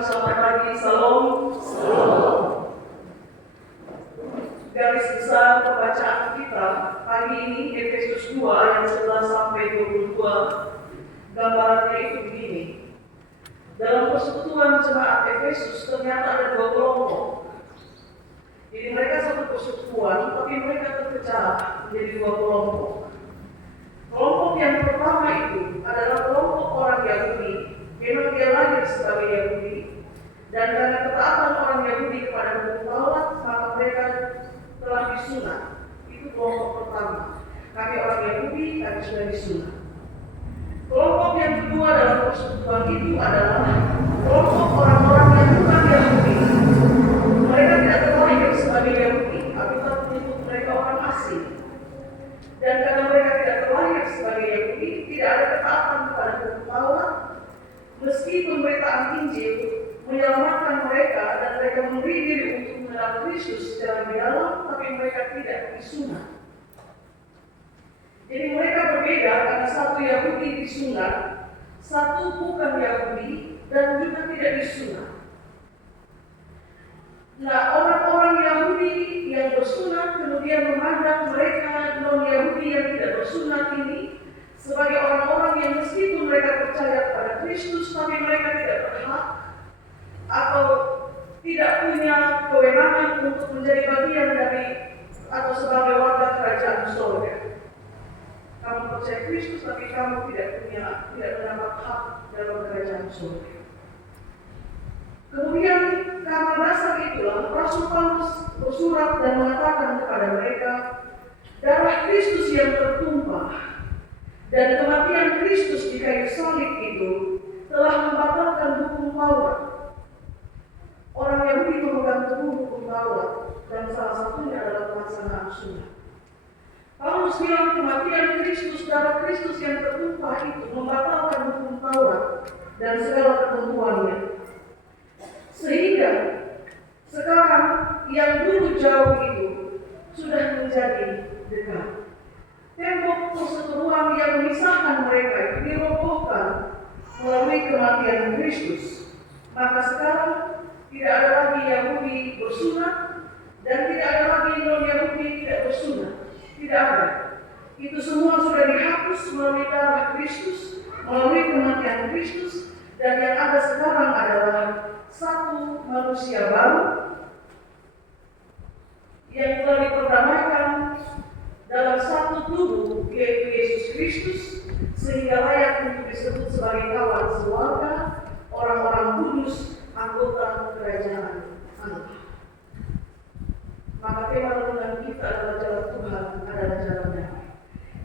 selamat pagi, salam. Garis besar pembacaan kita pagi ini Efesus 2 ayat 11 sampai 22. Gambarannya itu begini. Dalam persekutuan jemaat Efesus ternyata ada dua kelompok. Jadi mereka satu persekutuan, tapi mereka terpecah menjadi dua kelompok. Kelompok yang pertama itu adalah kelompok orang Yahudi. Memang dia lahir sebagai Yahudi, dan karena ketaatan orang Yahudi kepada hukum Taurat, maka mereka telah disunat. Itu kelompok pertama. Kami orang Yahudi, kami sudah disunat. Kelompok yang kedua dalam persekutuan itu adalah kelompok orang-orang yang bukan Yahudi. Mereka tidak terlahir sebagai Yahudi, Alkitab menyebut mereka orang asing. Dan karena mereka tidak terlahir sebagai Yahudi, tidak ada ketaatan kepada hukum Taurat. Meski pemberitaan Injil menyelamatkan mereka dan mereka memberi diri untuk mengenal Kristus secara mendalam, tapi mereka tidak disunat. Jadi mereka berbeda karena satu Yahudi disunat, satu bukan Yahudi dan juga tidak disunat. Nah, orang-orang Yahudi yang bersunat kemudian memandang mereka non-Yahudi yang tidak bersunat ini sebagai orang-orang yang meskipun mereka percaya pada Kristus, tapi mereka tidak berhak atau tidak punya kewenangan untuk menjadi bagian dari atau sebagai warga kerajaan surga. Kamu percaya Kristus, tapi kamu tidak mendapat hak dalam kerajaan surga. Kemudian karena dasar itulah Rasul Paulus bersurat dan mengatakan kepada mereka, darah Kristus yang tertumpah dan kematian Kristus di kayu salib itu telah membatalkan hukum Taurat. Orang Yahudi memegang teguh hukum Taurat dan salah satunya adalah pelaksanaan sunat. Paulus bilang kematian Kristus, darah Kristus yang tertumpah itu membatalkan hukum Taurat dan segala ketentuannya. Sehingga sekarang yang dulu jauh itu sudah menjadi dekat. Tembok perseteruan yang memisahkan mereka itu dirobohkan melalui kematian Kristus. Maka sekarang tidak ada lagi Yahudi bersunat dan tidak ada lagi non-Yahudi tidak bersunat. Tidak ada. Itu semua sudah dihapus melalui darah Kristus, melalui kematian Kristus, dan yang ada sekarang adalah satu manusia baru yang telah diperdamaikan dalam satu tubuh, yaitu Yesus Kristus, sehingga layak untuk disebut sebagai kawan sekeluarga, orang-orang kudus, anggota kerajaan Allah. Maka tema renungan kita adalah jalan Tuhan adalah jalan damai.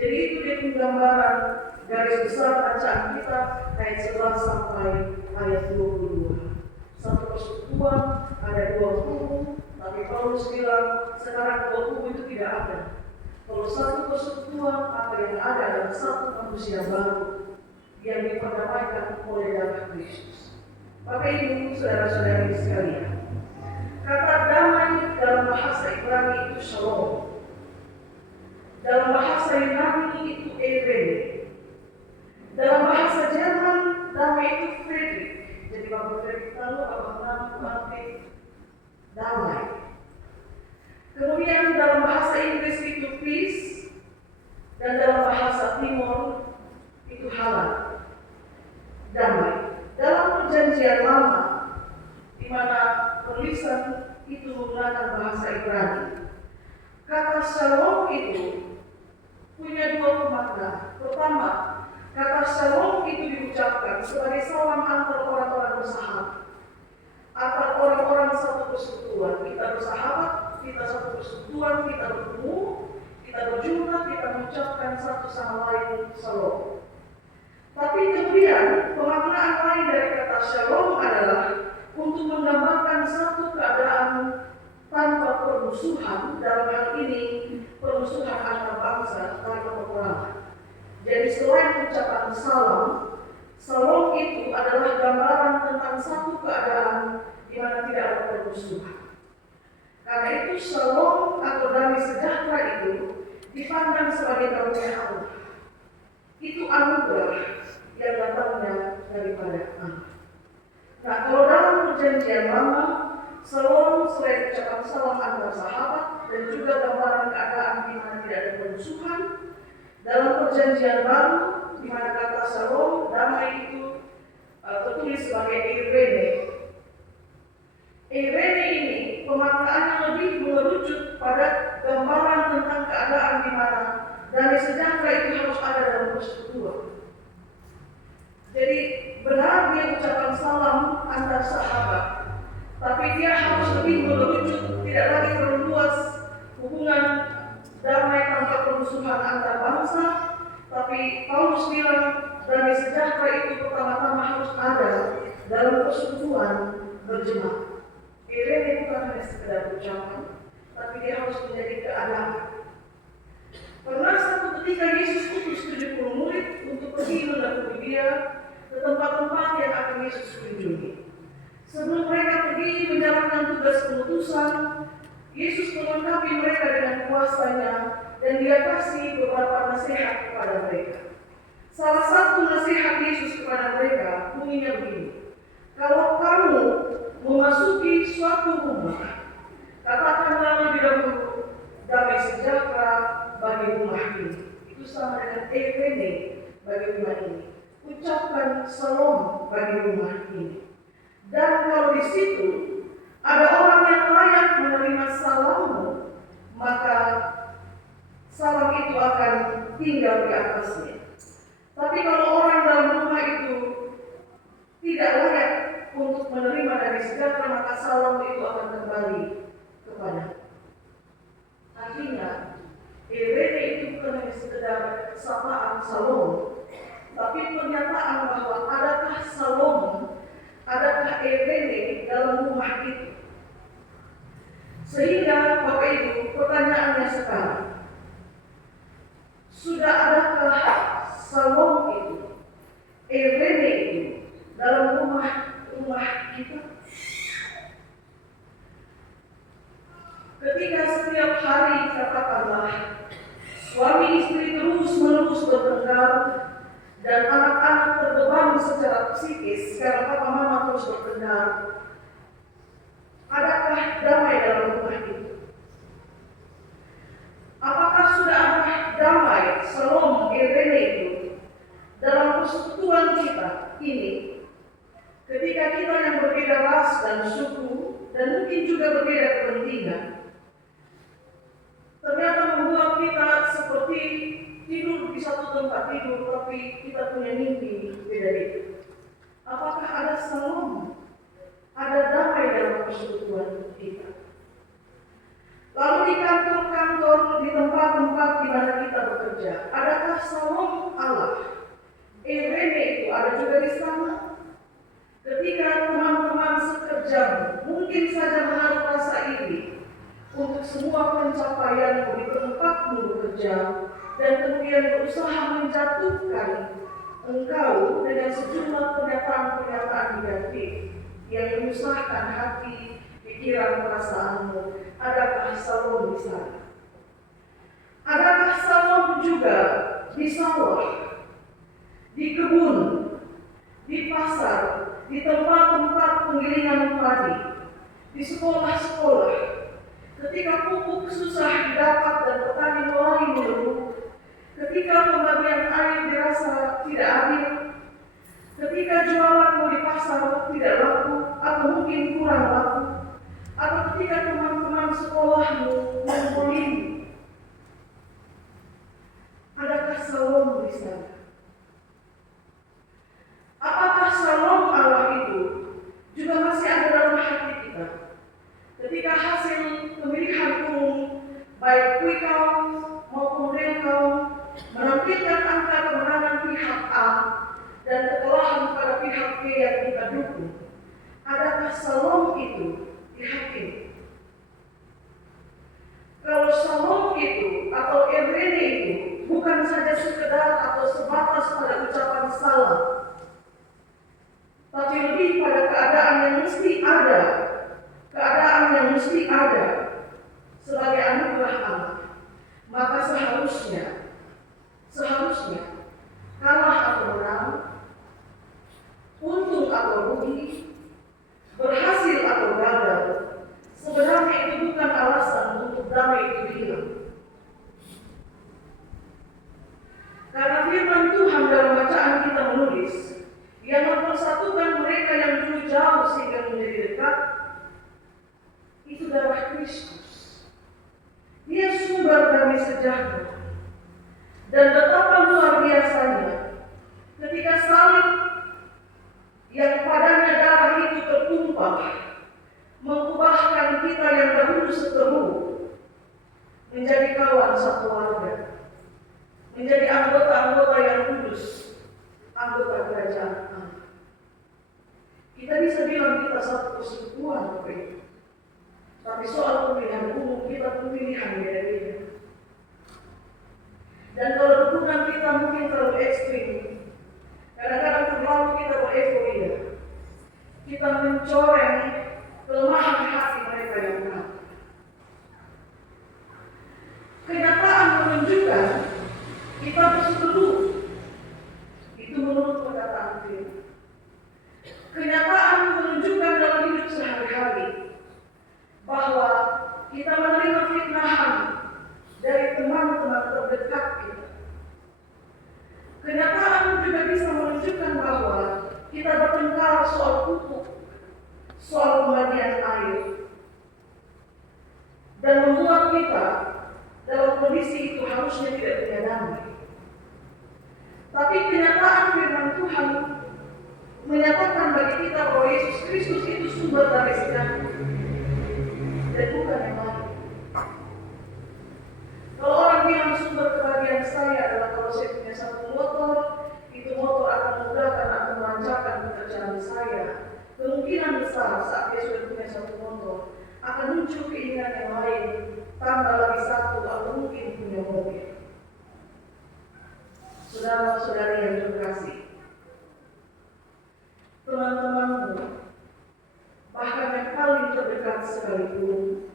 Jadi itu dia penggambaran garis besar bacaan kita ayat 11 sampai ayat 22. Satu persekutuan ada dua kubu, tapi Paulus bilang sekarang dua kubu itu tidak ada. Kalau satu persekutuan, apa yang ada adalah satu manusia baru yang diperdamaikan oleh darah Kristus. Bapak Ibu, saudara-saudari sekalian, kata damai dalam bahasa Ibrani itu shalom. Dalam bahasa Yunani itu evene. Dalam bahasa Jerman, damai itu Friedrich. Jadi Bapak Friedrich tahu apa nama arti damai. Kemudian dalam bahasa Inggris itu peace, dan dalam bahasa Timur itu halal, damai. Dalam perjanjian lama, di mana penulisan itu menggunakan bahasa Ibrani, kata shalom itu punya dua makna. Pertama, kata shalom itu diucapkan sebagai salam antar orang-orang bersahabat, antar orang-orang satu persekutuan. Kita bersahabat, kita satu persekutuan, kita bertemu, kita berjumpa, kita mengucapkan satu sama lain shalom. Tapi kemudian pemaknaan lain dari kata shalom adalah untuk menggambarkan satu keadaan tanpa permusuhan, dalam hal ini permusuhan antar bangsa tanpa peperangan. Jadi selain ucapan salam, shalom itu adalah gambaran tentang satu keadaan di mana tidak ada permusuhan. Karena itu shalom atau damai sejahtera itu dipandang sebagai karunia Allah. Itu anugerah yang datangnya daripada Allah. Nah, kalau dalam perjanjian lama, salam selain ucapan salam antar sahabat dan juga gambaran keadaan di mana tidak ada permusuhan. Dalam perjanjian baru, di mana kata salam, damai itu tertulis sebagai eirene. Eirene ini pemaknaannya lebih merujuk pada gambaran tentang keadaan di mana damai sejahtera itu harus ada dalam persekutuan. Jadi benar dia ucapan salam antar sahabat, tapi dia harus lebih merujuk, tidak lagi perluas hubungan damai tanpa permusuhan antar bangsa, tapi Paulus bilang damai sejahtera itu pertama-tama harus ada dalam persekutuan berjemaat. Eirene bukan hanya sekedar ucapan, tapi dia harus menjadi keadaan. Pernah satu ketika Yesus utus 70 murid untuk pergi mendahului dia ke tempat-tempat yang akan Yesus kunjungi. Sebelum mereka pergi menjalankan tugas pengutusan, Yesus melengkapi mereka dengan kuasanya dan dia kasih beberapa nasihat kepada mereka. Salah satu nasihat Yesus kepada mereka bunyinya begini: kalau kamu memasuki suatu rumah, katakanlah lebih dahulu damai sejahtera bagi rumah ini. Itu sama dengan eirene bagi rumah ini. Ucapkan salam bagi rumah ini. Dan kalau di situ ada orang yang layak menerima salammu, maka salam itu akan tinggal di atasnya. Tapi kalau orang dalam rumah itu tidak layak untuk menerima dari sejahtera, maka salam itu akan kembali kepada. Artinya, eirene itu bukan hanya sekedar sapaan salam, tapi pernyataan bahwa adakah salam, adakah eirene dalam rumah itu. Sehingga Bapak Ibu, pertanyaannya sekarang, sudah adakah salam itu, eirene itu dalam rumah kita? Ketika setiap hari katakanlah suami istri terus-menerus bertengkar dan anak-anak terbeban secara psikis karena papa mama terus bertengkar, adakah damai dalam rumah itu? Apakah sudah ada damai, salam, eirene itu dalam persekutuan kita ini? Ketika kita yang berbeda ras dan suku dan mungkin juga berbeda kepentingan, ternyata membuat kita seperti tidur di satu tempat tidur, tapi kita punya mimpi beda-beda. Apakah ada salam, ada damai dalam persekutuan kita? Lalu di kantor-kantor, di tempat-tempat di mana kita bekerja, adakah salam Allah, eirene itu ada juga di sana? Ketika teman-teman sekerjamu mungkin saja menaruh rasa iri untuk semua pencapaianmu di tempatmu bekerja dan kemudian berusaha menjatuhkan engkau dengan sejumlah pernyataan-pernyataan negatif yang menyusahkan hati, pikiran, perasaanmu, adakah salam di sana? Adakah salam juga di sawah, di kebun, di pasar, di tempat-tempat penggilingan padi, di sekolah-sekolah, ketika pupuk susah didapat dan petani mulai mengeluh, ketika pembagian air dirasa tidak adil, ketika jualanmu di pasar tidak laku atau mungkin kurang laku, atau ketika teman-teman sekolahmu membulimu, adakah salam di sana? Apakah salam Allah itu juga masih ada dalam hati kita? Ketika hasil pemilihan umum, baik quick count maupun real count, menampilkan angka kemenangan pihak A dan kekalahan pada pihak B yang kita dukung, adakah salam itu di hati? Kalau salam itu atau eirene itu bukan saja sekedar atau sebatas pada ucapan salam, tapi lebih pada keadaan yang mesti ada sebagai anugerah Allah, maka seharusnya kalah atau menang, untung atau rugi, berhasil yang mempersatukan mereka yang dulu jauh sehingga menjadi dekat, itu darah Kristus. Dia sumber damai sejahtera. Dan betapa luar biasanya ketika salib yang padanya darah itu tertumpah mengubahkan kita yang dahulu seteru menjadi kawan satu warga, menjadi anggota-anggota yang kudus, anggota kerajaan Allah. Kita bisa bilang kita satu persekutuan, tapi soal pemilihan umum kita pemilihan beda-beda. Dan kalau dukungan kita mungkin terlalu ekstrim, kadang-kadang terlalu kita bereforia, kita mencoreng kelemahan hati mereka yang benar. Kenyataan menunjukkan kita berseteru, itu menurut perkataan Firman. Kenyataan menunjukkan dalam hidup sehari-hari bahwa kita menerima fitnahan dari teman-teman terdekat kita. Kenyataan juga bisa menunjukkan bahwa kita bertengkar soal pupuk, soal pembagian air, dan membuat kita dalam kondisi itu harusnya tidak punya damai. Tapi kenyataan firman Tuhan menyatakan bagi kita bahwa Yesus Kristus itu sumber damai sejahtera dan bukan yang lain. Kalau orang bilang sumber kebahagiaan saya adalah kalau saya punya satu motor, itu motor akan memudahkan atau melancarkan pekerjaan saya. Kemungkinan besar saat dia sudah punya satu motor akan muncul keinginan yang lain, tambah lagi satu atau mungkin punya mobil. Saudara-saudari yang terkasih, teman-temanmu, bahkan yang paling terdekat sekalipun,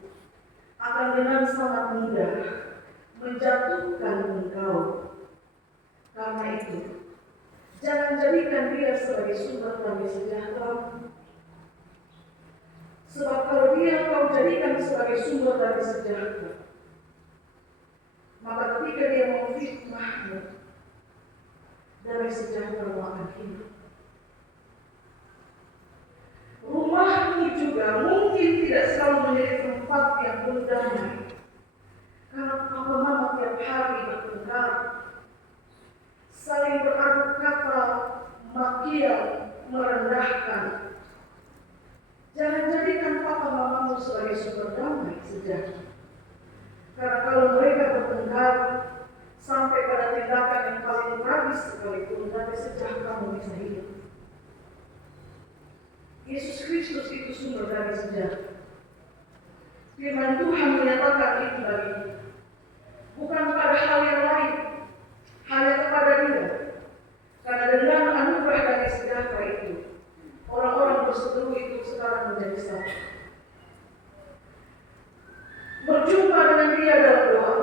akan dengan sangat mudah menjatuhkan engkau. Karena itu, jangan jadikan dia sebagai sumber damai sejahtera. Sebab kalau dia kau jadikan sebagai sumber damai sejahtera, maka ketika dia memfitnahmu, damai sejahtera akan hilang. Rumahmu juga mungkin tidak selalu menjadi tempat yang berdamai, karena papa mama tiap hari bertengkar, saling beradu kata, makian, merendahkan. Jangan jadikan papa mamamu sebagai sumber damai sejahtera, karena kalau mereka bertengkar sampai pada tindakan yang paling tragis sekalipun, damai sejahtera bisa hilang. Yesus Kristus itu sumber damai sejahtera. Firman Tuhan menyatakan itu bagi kita. Bukan pada hal yang lain, hanya kepada Dia. Karena dengan anugerah damai sejahtera itu, orang-orang berseteru itu sekarang menjadi satu. Berjumpa dengan Dia dalam doa,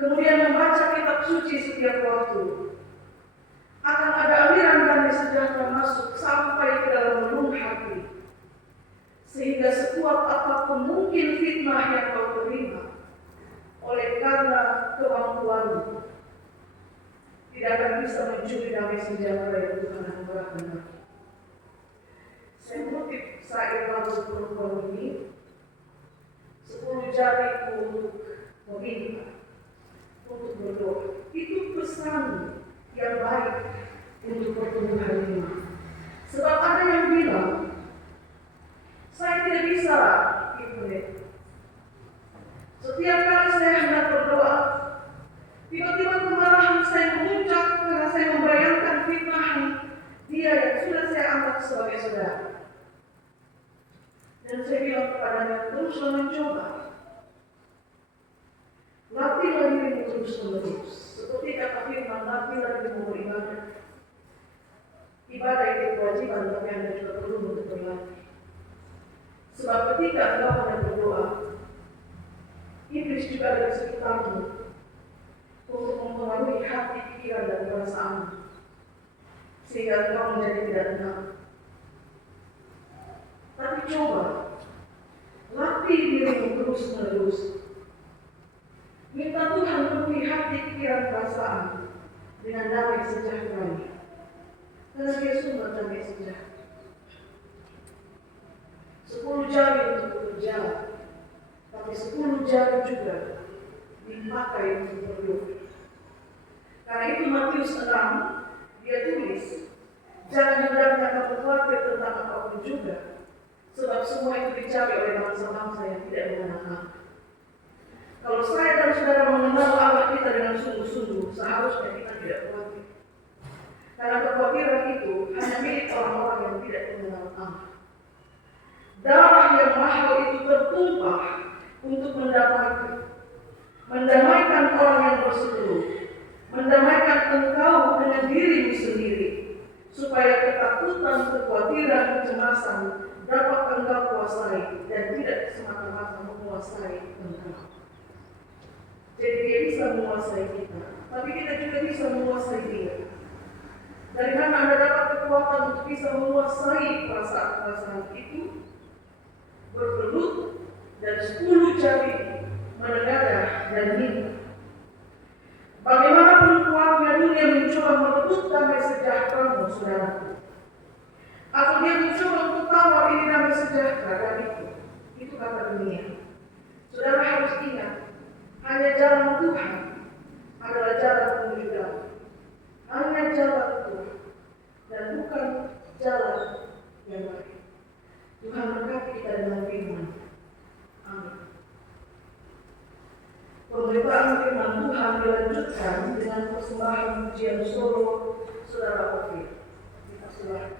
kemudian membaca kitab suci setiap waktu, akan ada aliran damai sejahtera masuk sampai ke dalam relung hati, sehingga sekuat apapun mungkin fitnah yang kau terima oleh karena kemampuanmu, tidak akan bisa mencuri damai sejahtera yang Tuhan anugerahkan. Saya mengutip syair lagu perempuan ini, 10 jariku untuk meminta, untuk berdoa. Itu pesan yang baik untuk pertumbuhan iman. Sebab ada yang bilang, saya tidak bisa ikut. Setiap kali saya hendak berdoa, tiba-tiba kemarahan saya memuncak karena saya membayangkan fitnahan dia yang sudah saya anggap sebagai saudara. Dan saya bilang kepadanya, teruslah mencoba. Latihlah dirimu terus-menerus. Seperti kata firman, latihlah dirimu beribadah. Ibadah itu kewajiban, tapi Anda juga perlu untuk berlatih. Sebab ketika engkau hendak berdoa, iblis juga ada di sekitarmu untuk mempengaruhi hati, pikiran, dan perasaan, sehingga engkau menjadi tidak tenang. Tapi coba latih dirimu terus-menerus. Minta Tuhan penuhi hati, pikiran, perasaan dengan damai sejahtera. Karena dia sumber damai sejahtera. 10 jari untuk berjalan, tapi 10 jari juga dipakai untuk berdoa. Karena itu Matius 6, dia tulis, jangan hendaknya kamu khawatir tentang apapun juga, sebab semua itu dicari oleh bangsa-bangsa yang tidak mengenal Allah. Kalau saya dan saudara mengenal Allah kita dengan sungguh-sungguh, seharusnya kita tidak khawatir. Karena kekhawatiran itu hanya milik orang-orang yang tidak mengenal Allah. Darah yang mahal itu tertumpah untuk mendamaikan orang yang berseteru, mendamaikan engkau dengan dirimu sendiri, supaya ketakutan, kekhawatiran, kecemasan dapat engkau kuasai dan tidak semata-mata menguasai engkau. Jadi dia bisa menguasai kita, tapi kita juga bisa menguasai dia. Dari mana Anda dapat kekuatan untuk bisa menguasai perasaan-perasaan itu? Bergelut dan 10 jari menegadah dan minta. Bagaimanapun kuatnya dunia mencoba merebut damai sejahtera-mu, saudaraku, atau dia mencoba untuk tawar ini damai sejahtera dariku, itu kata dunia. Saudara harus ingat, hanya jalan Tuhan adalah jalan menuju damai. Hanya jalan Tuhan dan bukan jalan yang lain. Tuhan berkati kita dengan firman. Amin. Pemberitaan firman Tuhan dilanjutkan dengan persembahan pujian solo saudara Ophir. Kita silakan.